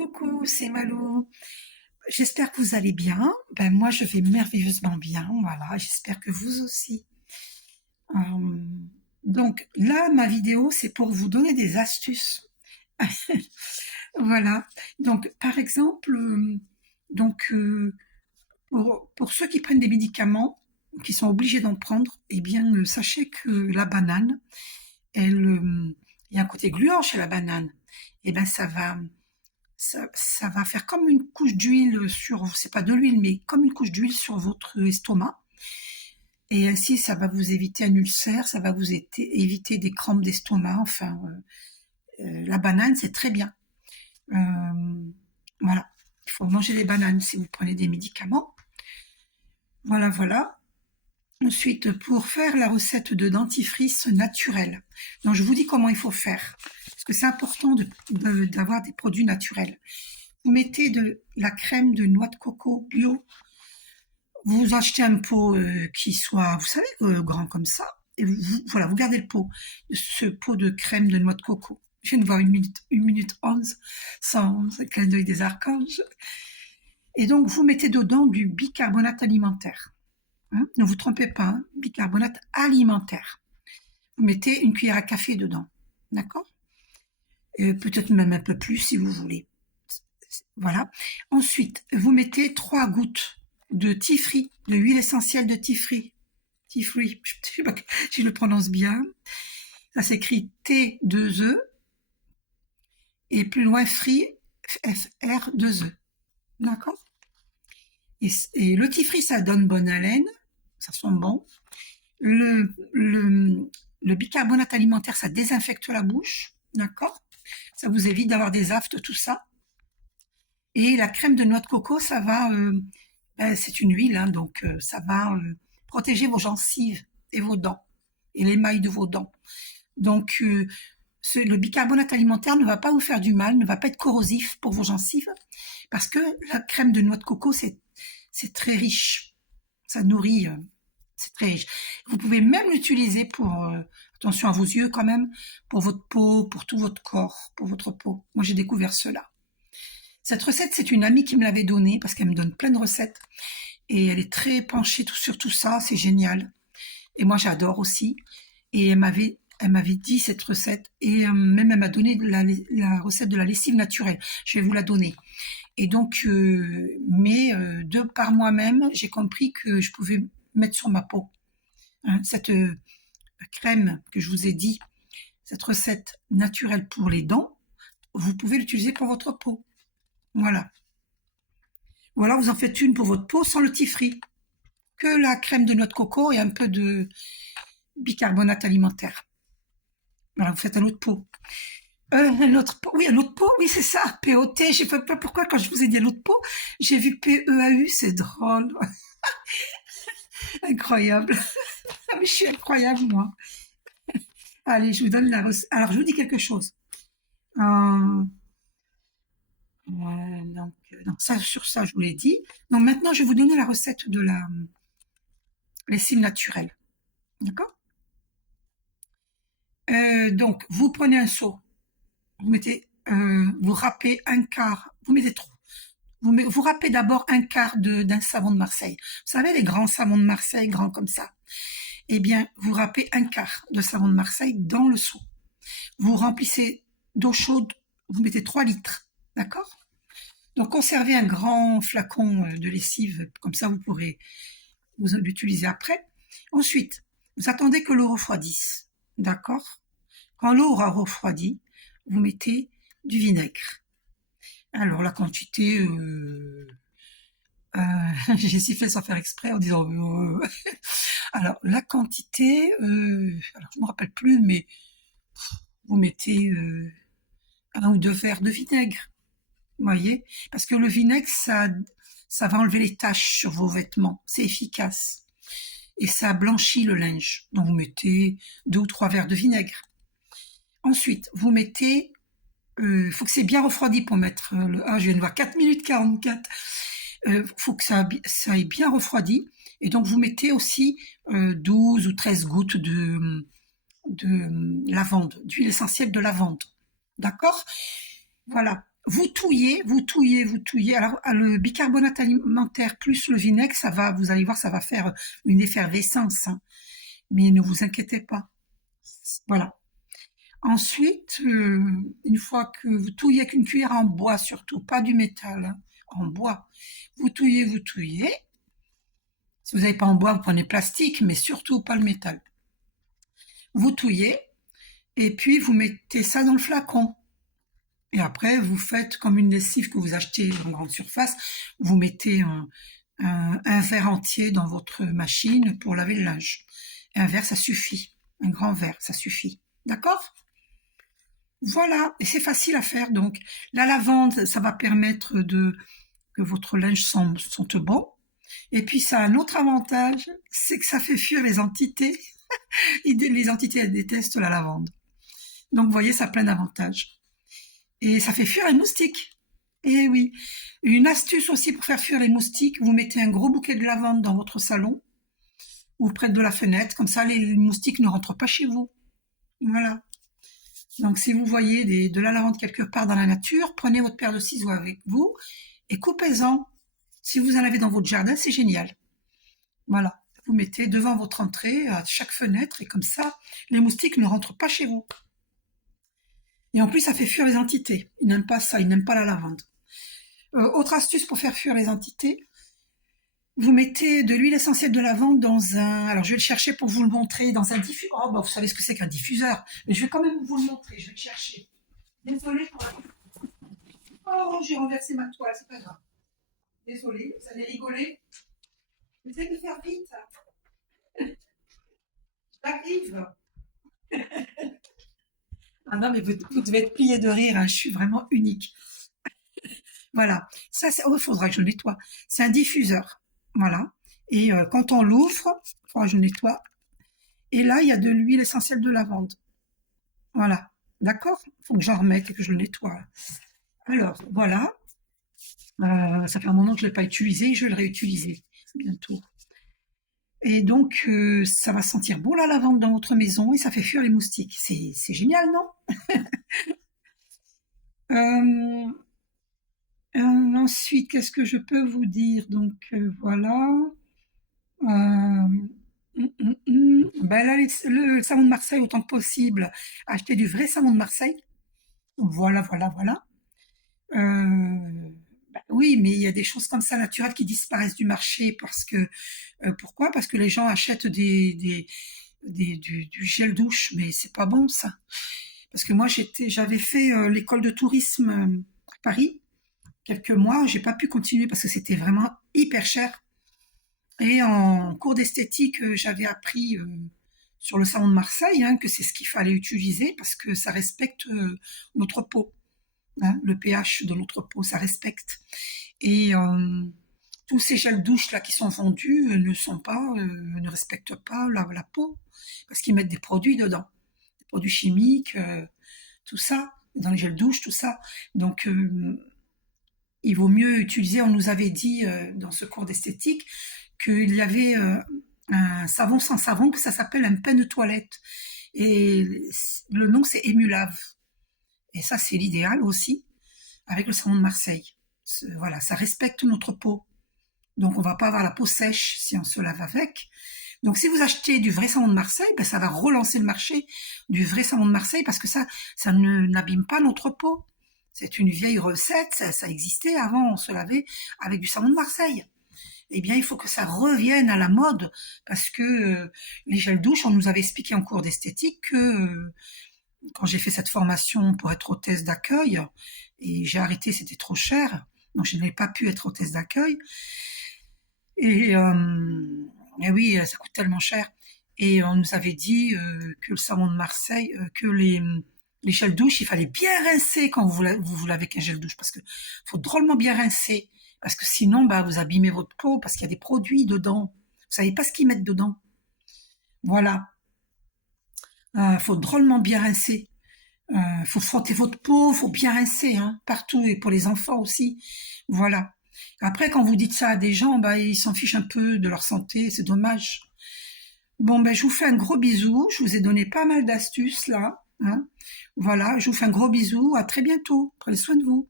Coucou, c'est Malou. J'espère que vous allez bien. Ben moi, je vais merveilleusement bien. Voilà, j'espère que vous aussi. Euh, donc là, ma vidéo, c'est pour vous donner des astuces. Voilà. Donc, par exemple, donc pour ceux qui prennent des médicaments, qui sont obligés d'en prendre, eh bien, sachez que la banane, il y a un côté gluant chez la banane. Eh ben, ça va faire comme une couche d'huile sur, c'est pas de l'huile, mais comme une couche d'huile sur votre estomac. Et ainsi, ça va vous éviter un ulcère, ça va vous éviter des crampes d'estomac. Enfin, la banane, c'est très bien. Euh, voilà. Il faut manger des bananes si vous prenez des médicaments. Voilà, voilà. Ensuite, pour faire la recette de dentifrice naturel. Donc, je vous dis comment il faut faire. Parce que c'est important d'avoir des produits naturels. Vous mettez de la crème de noix de coco bio. Vous achetez un pot qui soit, vous savez, grand comme ça. Et voilà, vous gardez le pot, ce pot de crème de noix de coco. Je viens de voir une minute 11, sans clin d'œil des archanges. Et donc, vous mettez dedans du bicarbonate alimentaire. Hein, ne vous trompez pas, hein, bicarbonate alimentaire. Vous mettez une cuillère à café dedans. D'accord? Peut-être même un peu plus si vous voulez. Voilà. Ensuite, vous mettez 3 gouttes de tea free, de huile essentielle de tea free. Tea free, je sais pas si je le prononce bien. Ça s'écrit T2E et plus loin free, FR2E. D'accord? Et le tea free, ça donne bonne haleine, ça sent bon. Le, le, le bicarbonate alimentaire, ça désinfecte la bouche. D'accord? Ça vous évite d'avoir des aftes, tout ça. Et la crème de noix de coco, ça va, c'est une huile, hein, donc ça va protéger vos gencives et vos dents, et l'émail de vos dents. Donc, le bicarbonate alimentaire ne va pas vous faire du mal, ne va pas être corrosif pour vos gencives, parce que la crème de noix de coco, c'est très riche. Ça nourrit, c'est très riche. Vous pouvez même l'utiliser pour, attention à vos yeux quand même, pour votre peau, pour tout votre corps, pour votre peau. Moi, j'ai découvert cela. Cette recette, c'est une amie qui me l'avait donnée parce qu'elle me donne plein de recettes et elle est très penchée sur tout ça, c'est génial. Et moi, j'adore aussi. Et elle m'avait dit cette recette et même elle m'a donné la recette de la lessive naturelle. Je vais vous la donner. Et donc, de par moi-même, j'ai compris que je pouvais mettre sur ma peau, hein, cette crème que je vous ai dit, cette recette naturelle pour les dents. Vous pouvez l'utiliser pour votre peau. Voilà. Ou alors vous en faites une pour votre peau sans le tifri, que la crème de noix de coco et un peu de bicarbonate alimentaire. Voilà, vous faites un autre pot. Un autre pot, oui, un autre pot, oui, c'est ça, P-O-T. Je ne sais pas pourquoi, quand je vous ai dit un autre pot, j'ai vu P-E-A-U, c'est drôle. Incroyable. Ah, mais je suis incroyable, moi. Allez, je vous donne la recette. Alors, je vous dis quelque chose. Euh, donc, non, ça, sur ça, je vous l'ai dit. Donc, maintenant, je vais vous donner la recette de la lessive naturelle. D'accord? Donc, vous prenez un seau, vous râpez un quart, vous mettez trop. Vous râpez d'abord un quart d'un savon de Marseille. Vous savez, les grands savons de Marseille, grands comme ça. Eh bien, vous râpez un quart de savon de Marseille dans le seau. Vous remplissez d'eau chaude, vous mettez 3 litres. D'accord? Donc, conservez un grand flacon de lessive, comme ça vous pourrez vous l'utiliser après. Ensuite, vous attendez que l'eau refroidisse. D'accord? Quand l'eau aura refroidi, vous mettez du vinaigre. Alors la quantité, j'ai sifflé sans faire exprès en disant alors la quantité, alors je me rappelle plus, mais vous mettez 1 ou 2 verres de vinaigre, vous voyez, parce que le vinaigre ça va enlever les taches sur vos vêtements, c'est efficace et ça blanchit le linge. Donc vous mettez 2 ou 3 verres de vinaigre. Ensuite, vous mettez, faut que c'est bien refroidi pour mettre le. Ah, je viens de voir 4 minutes 44. Faut que ça ait bien refroidi. Et donc, vous mettez aussi 12 ou 13 gouttes de lavande, d'huile essentielle de lavande. D'accord? Voilà. Vous touillez, vous touillez, vous touillez. Alors, le bicarbonate alimentaire plus le vinaigre, ça va, vous allez voir, ça va faire une effervescence, hein. Mais ne vous inquiétez pas. Voilà. Ensuite, une fois que vous touillez avec une cuillère en bois surtout, pas du métal, hein, en bois, vous touillez, vous touillez. Si vous n'avez pas en bois, vous prenez plastique, mais surtout pas le métal. Vous touillez et puis vous mettez ça dans le flacon. Et après, vous faites comme une lessive que vous achetez en grande surface. Vous mettez un verre entier dans votre machine pour laver le linge. Et un verre, ça suffit. Un grand verre, ça suffit. D'accord? Voilà. Et c'est facile à faire. Donc, la lavande, ça va permettre que votre linge sente bon. Et puis, ça a un autre avantage, c'est que ça fait fuir les entités. Les entités, elles détestent la lavande. Donc, vous voyez, ça a plein d'avantages. Et ça fait fuir les moustiques. Et oui. Une astuce aussi pour faire fuir les moustiques, vous mettez un gros bouquet de lavande dans votre salon ou près de la fenêtre, comme ça les moustiques ne rentrent pas chez vous. Voilà. Donc si vous voyez de la lavande quelque part dans la nature, prenez votre paire de ciseaux avec vous et coupez-en. Si vous en avez dans votre jardin, c'est génial. Voilà. Vous mettez devant votre entrée, à chaque fenêtre, et comme ça, les moustiques ne rentrent pas chez vous. Et en plus, ça fait fuir les entités. Ils n'aiment pas ça, ils n'aiment pas la lavande. Autre astuce pour faire fuir les entités, vous mettez de l'huile essentielle de lavande dans un... Alors, je vais le chercher pour vous le montrer dans un diffuseur. Oh, bah, vous savez ce que c'est qu'un diffuseur. Mais je vais quand même vous le montrer. Je vais le chercher. Désolée pour... Oh, j'ai renversé ma toile. C'est pas grave. Désolée. Vous allez rigoler. Essayez de faire vite. J'arrive. Ah non, mais vous devez être plié de rire, hein. Je suis vraiment unique. Voilà. Ça, oh, il faudra que je le nettoie. C'est un diffuseur. Voilà. Et quand on l'ouvre, il faudra que je le nettoie. Et là, il y a de l'huile essentielle de lavande. Voilà. D'accord? Il faut que j'en remette et que je le nettoie. Alors, voilà. Ça fait un moment que je ne l'ai pas utilisé. Je vais le réutiliser bientôt. Et donc, ça va sentir bon la lavande dans votre maison et ça fait fuir les moustiques. C'est génial, non? Euh, Ensuite, qu'est-ce que je peux vous dire? Donc, voilà. Ben là, le savon de Marseille, autant que possible, acheter du vrai savon de Marseille. Voilà, voilà, voilà. Bah oui, mais il y a des choses comme ça naturelles qui disparaissent du marché parce que pourquoi? Parce que les gens achètent du gel douche, mais c'est pas bon ça. Parce que moi j'avais fait l'école de tourisme à Paris quelques mois, j'ai pas pu continuer parce que c'était vraiment hyper cher. Et en cours d'esthétique, j'avais appris sur le savon de Marseille hein, que c'est ce qu'il fallait utiliser parce que ça respecte notre peau, hein, le pH de notre peau, ça respecte. Et tous ces gels douche là qui sont vendus ne respectent pas la peau parce qu'ils mettent des produits dedans, des produits chimiques, tout ça, dans les gels douche, tout ça. Donc il vaut mieux utiliser. On nous avait dit dans ce cours d'esthétique qu'il y avait un savon sans savon que ça s'appelle un pain de toilette et le nom c'est Émulave. Et ça c'est l'idéal aussi avec le savon de Marseille. Voilà, ça respecte notre peau. Donc on va pas avoir la peau sèche si on se lave avec. Donc si vous achetez du vrai savon de Marseille, ben, ça va relancer le marché du vrai savon de Marseille parce que ça n'abîme pas notre peau. C'est une vieille recette, ça existait avant, on se lavait avec du savon de Marseille. Eh bien, il faut que ça revienne à la mode parce que les gels douche, on nous avait expliqué en cours d'esthétique que quand j'ai fait cette formation pour être hôtesse d'accueil, et j'ai arrêté, c'était trop cher, donc je n'ai pas pu être hôtesse d'accueil. Et, et oui, ça coûte tellement cher. Et on nous avait dit que le savon de Marseille, que les gels douche, il fallait bien rincer quand vous lavez avec un gel douche, parce que faut drôlement bien rincer, parce que sinon, bah, vous abîmez votre peau, parce qu'il y a des produits dedans. Vous savez pas ce qu'ils mettent dedans. Voilà. Faut drôlement bien rincer. Faut frotter votre peau, faut bien rincer, hein, partout, et pour les enfants aussi. Voilà. Après, quand vous dites ça à des gens, bah, ils s'en fichent un peu de leur santé, c'est dommage. Bon, ben, je vous fais un gros bisou. Je vous ai donné pas mal d'astuces là, hein. Voilà, je vous fais un gros bisou. À très bientôt. Prenez soin de vous.